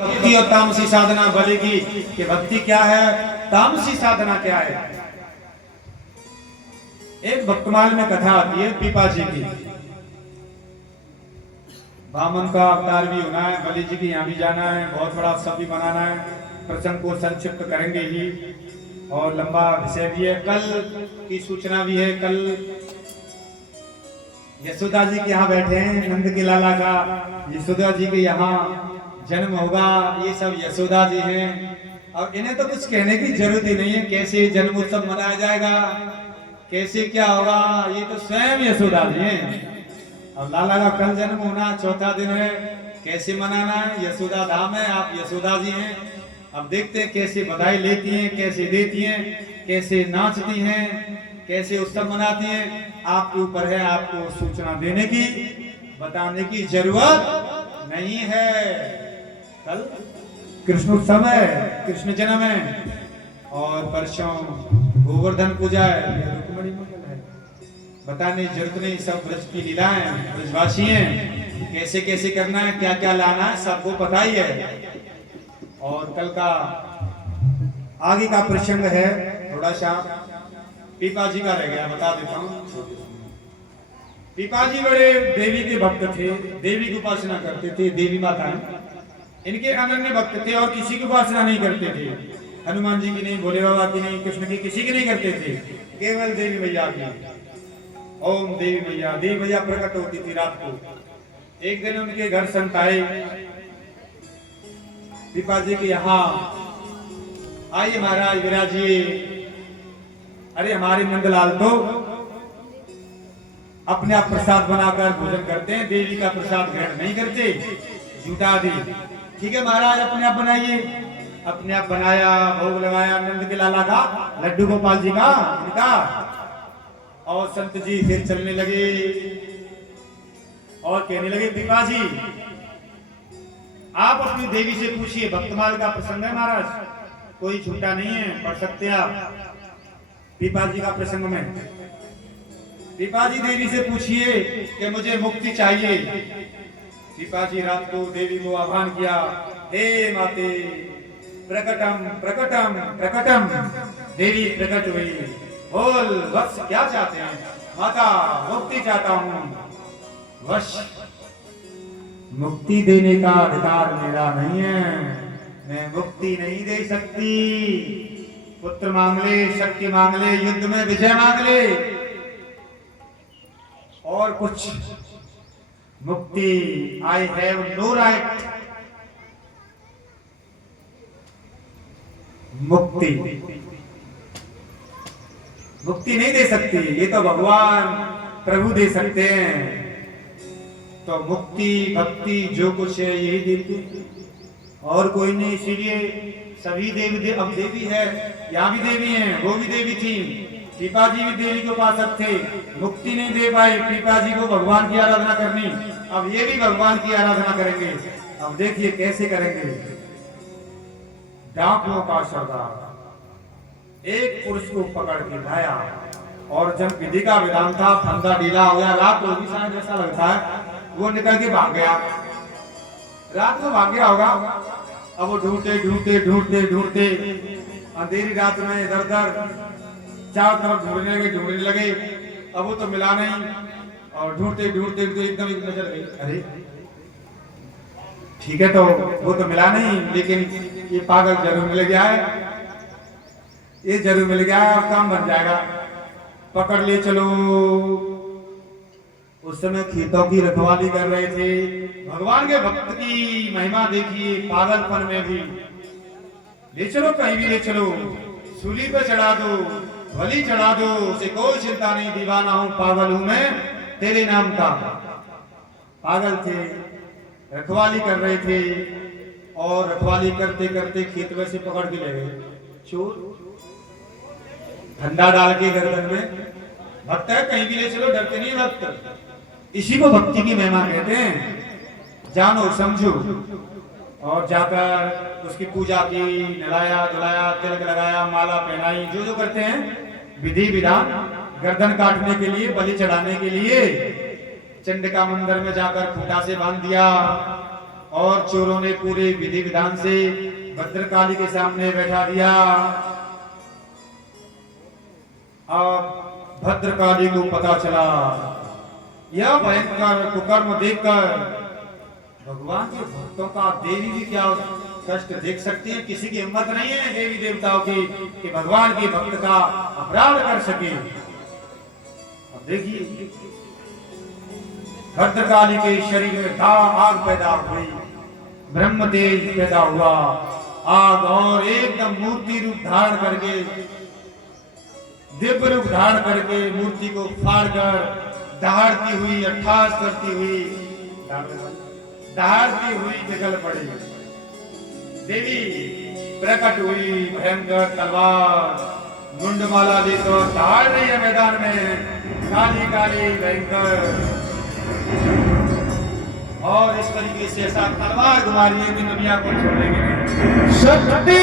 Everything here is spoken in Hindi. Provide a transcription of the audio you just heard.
भक्ति और तामसी साधना बोलेगी कि भक्ति क्या है, तामसी साधना क्या है। एक भक्तमाल में कथा आती है पीपा जी की। बामन का अवतार भी होना है, बलि जी की यहाँ भी जाना है, बहुत बड़ा उत्सव भी मनाना है। प्रसंग को संक्षिप्त करेंगे ही और लंबा विषय भी है। कल की सूचना भी है। कल यशोदा जी के यहाँ बैठे हैं, नंद के लाला का यशोदा जी के यहाँ जन्म होगा। ये सब यशोदा जी हैं और इन्हें तो कुछ कहने की जरूरत ही नहीं है कैसे जन्म उत्सव मनाया जाएगा, कैसे क्या होगा। ये तो स्वयं यशोदा जी हैं। और लाला का कल जन्म होना, चौथा दिन है, कैसे मनाना है। यशोदा धाम है, आप यशोदा जी हैं। अब देखते हैं कैसे बधाई लेती हैं, कैसे देती हैं, कैसे नाचती हैं, कैसे उत्सव मनाती हैं। आपके ऊपर है आपको सूचना देने की, बताने की जरूरत नहीं है। कल कृष्ण उत्सव है, कृष्ण जन्म है और परसों गोवर्धन पूजा है, रुक्मिणी मंगल है। बताने की जरूरत नहीं, सब ब्रज की लीलाएं, ब्रजवासी हैं, कैसे कैसे करना है, क्या क्या लाना है, सबको पता ही है। और कल का आगे का प्रसंग है थोड़ा सा पीपा जी का रह गया, बता देता हूँ। पीपा जी बड़े देवी के भक्त थे, देवी की उपासना करते थे। देवी माता इनके अनन्य भक्त थे और किसी की उपासना नहीं करते थे। हनुमान जी की नहीं, भोले बाबा की नहीं, कृष्ण की किसी की नहीं करते थे, केवल देवी मैया की। ओम देवी मैया। देवी मैया प्रकट होती थी रात को। एक दिन उनके घर संत आए पीपा जी के यहाँ, आइए महाराज विराजिए। अरे हमारे नंदलाल तो अपने आप प्रसाद बनाकर भोजन करते हैं, देवी का प्रसाद ग्रहण नहीं करते, झूठा दी। ठीक है महाराज, अपने आप बनाइए। अपने आप बनाया, भोग लगाया नंद के लाला का, लड्डू गोपाल जी का, इनका। और संत जी फिर चलने लगे और कहने लगे, पीपा जी आप अपनी देवी से पूछिए। भक्तमाल का प्रसंग है महाराज, कोई झूठा नहीं है, पढ़ सकते आप पीपा जी का प्रसंग में। पीपा जी देवी से पूछिए कि मुझे मुक्ति चाहिए। पीपा जी रात को देवी को आह्वान किया, हे माते प्रकटम प्रकटम प्रकटम। देवी प्रकट हुई, बोल वत्स क्या चाहते हैं। माता मुक्ति चाहता हूँ। वश मुक्ति देने का अधिकार मेरा नहीं है, मैं मुक्ति नहीं दे सकती। पुत्र मांग ले, शक्ति मांग ले, युद्ध में विजय मांग ले, और कुछ मुक्ति आई हैव नो राइट। मुक्ति मुक्ति नहीं दे सकती, ये तो भगवान प्रभु दे सकते हैं। तो मुक्ति भक्ति जो कुछ है यही देती, और कोई नहीं। इसीलिए सभी देवी, अब देवी है, यहाँ भी देवी हैं, वो भी देवी थी। पीपा जी भी देवी के उपासक थे, मुक्ति नहीं दे पाए। पीपा जी को भगवान की आराधना करनी, अब ये भी भगवान की आराधना करेंगे। अब देखिए कैसे करेंगे। डाकुओं का सरदार एक पुरुष को पकड़ के लाया और जब विधि का विधान था, फंदा ढीला हो गया, रात को भी शायद ऐसा लगता है, वो निकल के भाग गया। रात को भाग गया होगा। अब वो ढूंढते ढूंढते ढूंढते ढूंढते अंधेरी रात में इधर उधर चारों तरफ ढूंढने लगे। अब वो तो मिला नहीं, और ढूंढते ढूंढते तो एकदम एक नजर गई, अरे ठीक है, तो वो तो मिला नहीं, लेकिन ये पागल जरूर मिल गया है, ये जरूर मिल गया है, काम बन जाएगा, पकड़ ले चलो। उस समय खेतों की रखवाली कर रहे थे। भगवान के भक्त की महिमा देखिए, पागलपन में भी ले चलो, कहीं भी ले चलो, सूली पे चढ़ा दो, बलि चढ़ा दो, उसे कोई चिंता नहीं, दीवाना हूं, पागल हूं मैं तेरे नाम का। पागल थे, रखवाली कर रहे थे, और रखवाली करते करते खेत में से पकड़ के ले गए चोर, ठंडा डाल के गर्दन में। भक्त है, कहीं भी ले चलो, डरते नहीं भक्त। इसी को भक्ति की महिमा कहते हैं। जानो समझो, और जाकर उसकी पूजा की, नहलाया धुलाया, तिलक लगाया, माला पहनाई, जो जो करते हैं विधि विधान। गर्दन काटने के लिए, बलि चढ़ाने के लिए चंडिका मंदिर में जाकर खूंटा से बांध दिया, और चोरों ने पूरे विधि विधान से भद्रकाली के सामने बैठा दिया। अब भद्रकाली को पता चला, यह भयंकर कुकर्म देखकर भगवान के भक्तों का देवी भी क्या कष्ट देख सकती है। किसी की हिम्मत नहीं है देवी देवताओं की कि भगवान के भक्त का अपराध कर सके। अब देखिए भद्रकाली के शरीर में आग पैदा हुई, ब्रह्म तेज पैदा हुआ, आग, और एकदम मूर्ति रूप धारण करके, दिव्य रूप धारण करके मूर्ति को फाड़कर दहाड़ती हुई, अट्ठास करती हुई, दहाड़ती हुई निकल पड़ी। देवी प्रकट हुई, भयंकर तलवार मुंडमाला लेकर दहाड़ रही है मैदान में, काली काली भयंकर, और इस तरीके से ऐसा तलवार घुमा रही है कि दुनिया को छोड़ेंगे नहीं। शक्ति